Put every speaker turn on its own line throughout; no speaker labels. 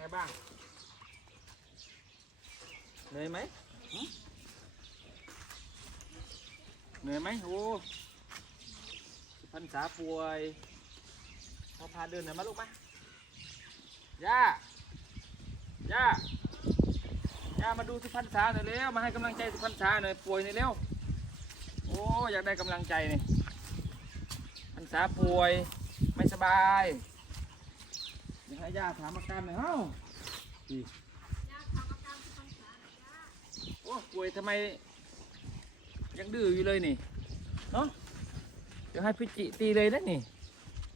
ไงบ้างเหนื่อยไหมเหนื่อยไหมโอ้พันษาป่วยพอพาเดินหน่อยมาลูกมาย่าย่าย่ามาดูสุพรรณษาหน่อยเร็วมาให้กำลังใจสุพรรณษาหน่อยป่วยหน่อยเร็วโอ้อยากได้กำลังใจนี่พรรษาป่วยไม่สบาย อยากให้ย่าถามอาการหน่อยเฮ้าดีโอ้ป่วยทำไม ยังดื้ออยู่เลยนี่เนาะเดี๋ยวให้พิจิตีเลยนะนี่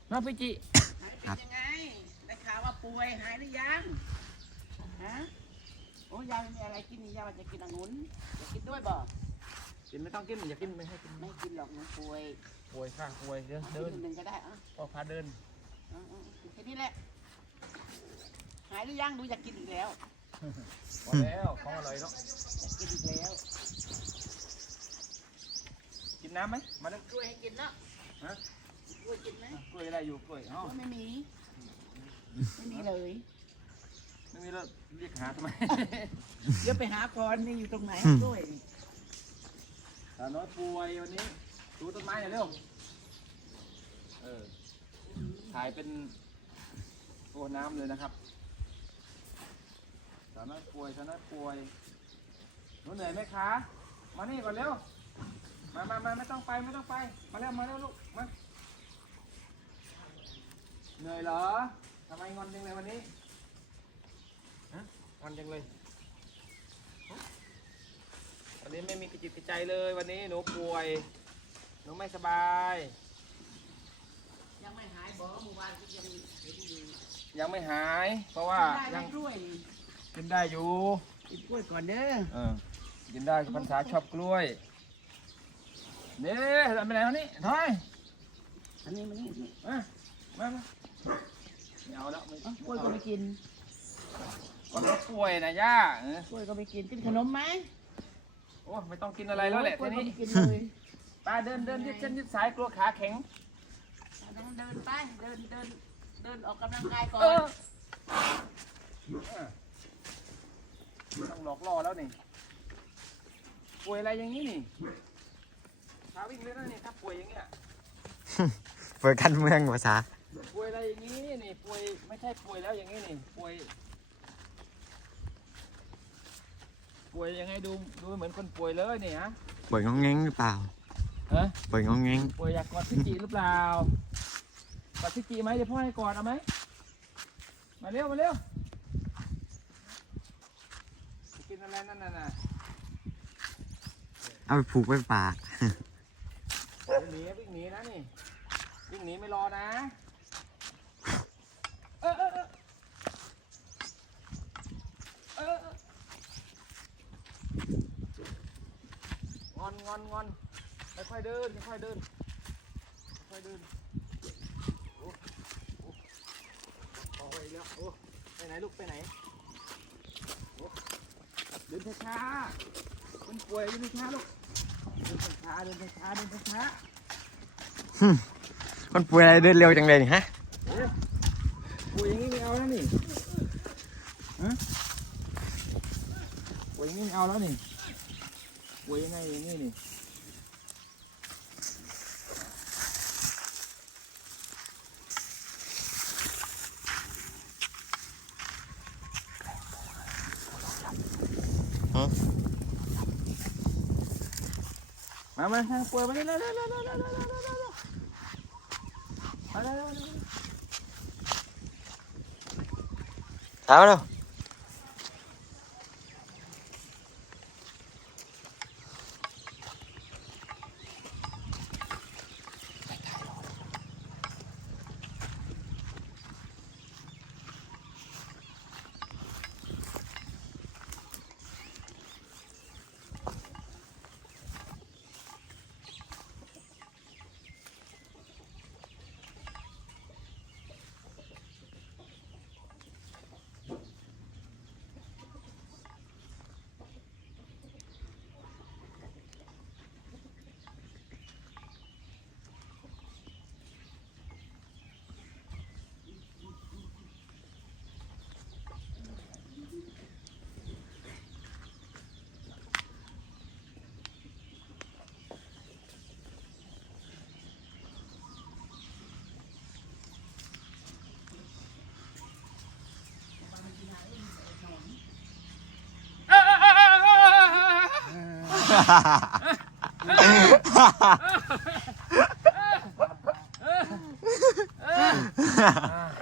เนาะพิจิ
หายเป็นยังไงได้ข่าวว่าป่วยหายหรือยังฮะโอ้ยายมีอะไรกินนี่ยายว่าจะกินองุ่นจะกินด้วยบ่
กินไม่ต้องกินอย่ากินไม่ให้กิน
ไม่กินหรอกหนูป่วย
ป่วยค่ะป่วยเดิน
กิ
เดิน
นหนึ่งก็ได้อะ
พอพาเดิน
อะอะกินแค่นี้แหละหายหรือยังดูอยากกินอีกแล้ว
พอแล้วของอร่อยเนาะ
อยากกินอีกแล้ว
กินน้ำไหมมาเล่น
กล้วยให้กินเนาะ
ฮะ
กล้วยกินไหม
กล้วยอะไรอยู่กล้วยเอ้าก
ล้วยไม่มี ไม่มีเลย
ไม่มีแล้วเรียกหาทำไม
เดี๋ยวไปหาก่อนนี่อยู่ตรงไหนกล้วยนี่
สาวน้อยป่วยวันนี้ดูต้นไม้หน่อยเร็วเออถ่ายเป็นโอ้น้ำเลยนะครับ สาวน้อยป่วยสาวน้อยป่วยหนูเหนื่อยไหมคะ มานี่ก่อนเร็ว มามามาไม่ต้องไปไม่ต้องไป มาเร็วมาเร็วลูก มา เหนื่อยเหรอทำไมงอนจังเลยวันนี้ฮะงอนจังเลยฮะวันนี้ไม่มีกระจิตกระใจเลยวันนี้หนูป่วย หนูไม่สบาย
ยังไม่หายบ่เมื่อวานก็ยังเห็นอยู่
ยังไม่หาย เพราะว่า
ได้ไหม
ยัง
กล้วยนี่
กินได้อยู่
กินกล้วยก่อนเด้อ
เออกินได้พรรษาชอบกล้วยนี่ทำไปไหนวะนี่ถอย
อันนี้มันนี่นี่
มามามาไม่เอาแล้วไม่
เอ้ากล้วยก็ไม่กิน
คนเราป่วยนะย่าเออก
ล้วยก็ไม่กินกินขนมไหม
โอ้ไม่ต้องกินอะไรแล้วแหละ
กล้
ที
วยก็
นี้
ไม่กินเลย
ตาเดินเดินยืดเส้นยืดสายกลัวขาแข็ง
เดินเดินไปเดินเดินเดินออกกำลังกายก่อน
เออต้อง หลอกล่อแล้วนี่ป่วยอะไรอย่างนี้นี่ขาวิ่งเลยนะนี่ถ้าป่วยอย่างเงี้ย
เปิดกันเมืองภาษา
ป่วยอะไรอย่างนี้นี่ป่วยไม่ใช่ป่วยแล้วอย่างนี้นี่ป่วยป่วยยังไงดูดูเหมือนคนป่วยเลยนี่ฮะ
เปิดงองแงงหรือเปล่า
เออ
เปิดงองแงง
ป่วยอยากกอดพี่จีหรือเปล่ากอดพี่จีไหมเดี๋ยวพ่อให้กอดเอาไหมมาเร็วมาเร็ว จะกินอะไรนั่นน่ะน่ะ
เอาไปผูกไว้ปาก
วิ่งหนีวิ่งหนีนะนี่วิ่งหนีไม่รอนะเออเออเออเออเอองอนงอนงอนค่อยๆเดินค่อยๆเดินค่อยๆเดินโอ้โอ้ออกไปอีกแล้วโอ้ไปไหนลูกไปไหนโอ้เดินช้าๆคนป่วยเดินช้าๆลูกเดินช้าๆเดินช้าๆเดินช้าๆ
คนป่วยอะไรเดินเร็วจังเลยนี่ฮะ
เอ๊ะป่วยอย่างนี้ไม่เอาแล้วนี่ฮะป่วยอย่างนี้ไม่เอาแล้วนี่ป่วยยังไงอย่างนี้นี่ มามาทางป่วยมาเร็ว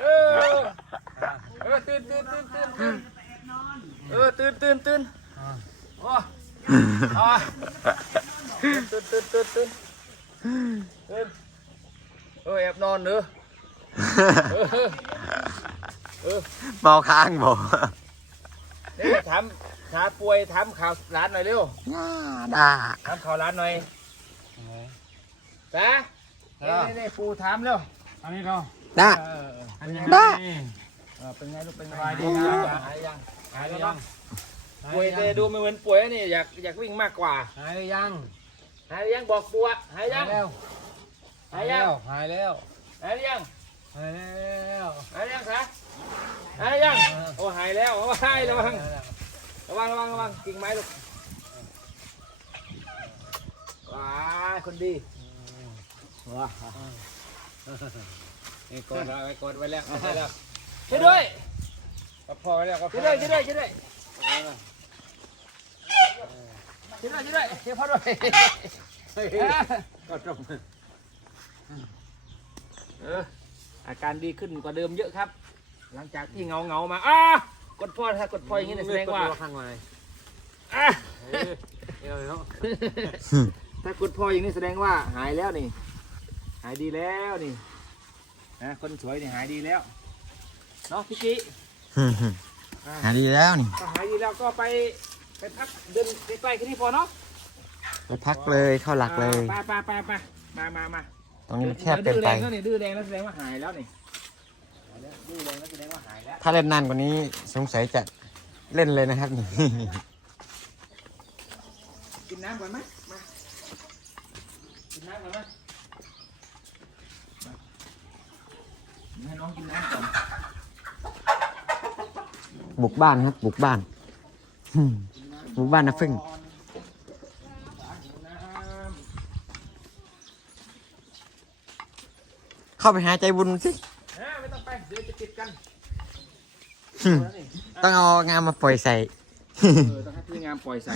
เอออเออตื่นตื่นตื่นตื่นตื่นเออตื่นตื่นตื่นโอ้อ่าตื่นตื่นตื่นตื่นตื่นเออแอบนอนเด้อเออเออ
เมาค้างบอก
นี่ถามถามป่วยถามข่าวร้านหน่อยเร็ว
ง่าด่า
ถามข่าวร้านหน่อยจ้านี่นี่นี่ปูถามเร็ว
อันนี้เรา
ด่า
เออ
อันนี้
ได้
เออเป็นไงลูกเป็นไง
สบายดี
ห
นะา
ยยัง
หายหรือยัง
ป่วยแต่ดูไม่เหมือนป่วยนะนี่อยากอยากวิ่งมากกว่า
หายหรือยัง
หายหรือยังบอกปัวหายยัง
แล้ว
หายยัง
หายแล้ว
หายหรือยัง
หายแล้ว
หายหรือยังคะ หายหรือยังโอ้หายแล้วโอ้หายระวังระวังระวังระวังกิ่งไม้ลูกว้ายคนดีว้า
ไอ้กดไว้กดไว้แล้วกดไว้แล้ว
ช่วยด้วย
ก็พอไว้แล้วก็พ
ช่
อ
วยด้วยช่วยด้วยช่วยด้วยช่วยด้วยช่วยด้วยช่วยพ่อด้วย
ก็จบ
เอออาการดีขึ้นกว่าเดิมเยอะครับ หลังจากที่เงาเงาๆมาอ้ากดพ่อถ้ากดพ่ออย่างนี้เนี่ยแสดงว่า
ข้างใน
อะ
เดี๋ยวเนาะ
ถ้ากดพ่ออย่างนี้แสดงว่าหายแล้วนี่ หายดีแล้วนี่นะคนสวยนี่หายดีแล้วเนาะพี่จิ
หาดีแล้วนี่
ก็หายดีแล้วก็ไปไปพักเดินใกล้ๆแค่นี้พอเนาะ
ไปพักเลยเข้าหลักเลย
ไปไปไปไปมามามา
ตรงนี้มันแคบ
ดี๋
เกิ
ยวนดื้อ
ไป
แรงแล้วนี่ดื้อแรงแล้วแสดงว่าหายแล้วนี่
ถ้าเล่นนานกว่านี้สงสัยจะเล่นเลยนะครับนี่
กินน้ำก่อนไหมมากินน้ำก่อนไหมมาให้น้องกินน้ำก่อน
บุกบ้านครับบุกบ้านบุกบ้านนะฟึ่งเข้าไปหาใจบุญสิ
ไม่ต้องไปเดี๋ยวจะติดกัน
ต้องเอางามมาปล่อยใส่
เออต้องให้พี่งามปล่อยใส่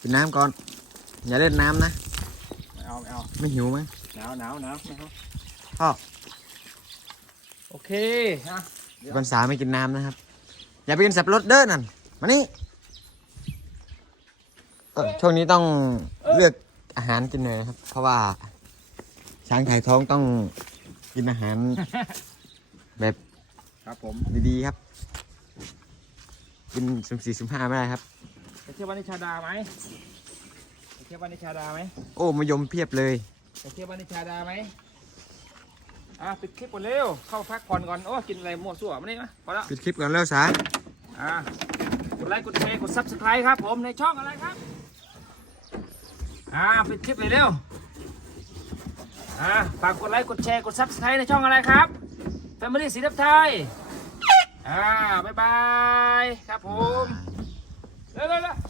กินน้ำก่อน อย่าเล่นน้ำนะ
ไม่เอาไม่เอา
ไม่หิวมั้ง
หนาวหนาวหนาวไม่เอา
พ่อ
โอเคฮะ
วันสาไม่กินน้ำนะครับ อย่าไปกินสับปะรดเด้อนั่น มานี่ เออช่วงนี้ต้องเลือกอาหารกินหน่อยนะครับ เพราะว่า ช้างไถ่ท้องต้องกินอาหาร แบบ
ครับผม
ดีๆครับ กินสุ่มสี่สุ่มห้าไม่ได้ครับ
ไปเที่ยววันนิชาดาไหมไปเที่ยววันนิชาดาไหม
โอ้มายมเพียบเลย
ไปเที่ยววันนิชาดาไหมอะปิดคลิปก่อนเร็วเข้าพักผ่อนก่อนโอ้กินอะไรมั่วซั่วมานี่มาพอแล้ว
ปิดคลิปก่อนแล้วสา
อะกดไลค์กดแชร์กด subscribe ครับผมในช่องอะไรครับ อ่าปิดคลิปเลยเร็วอ่าฝากกดไลค์กดแชร์กด subscribe ในช่องอะไรครับ Family สีทับไทยอ่าบ๊ายบาย ครับผม เร็วๆๆ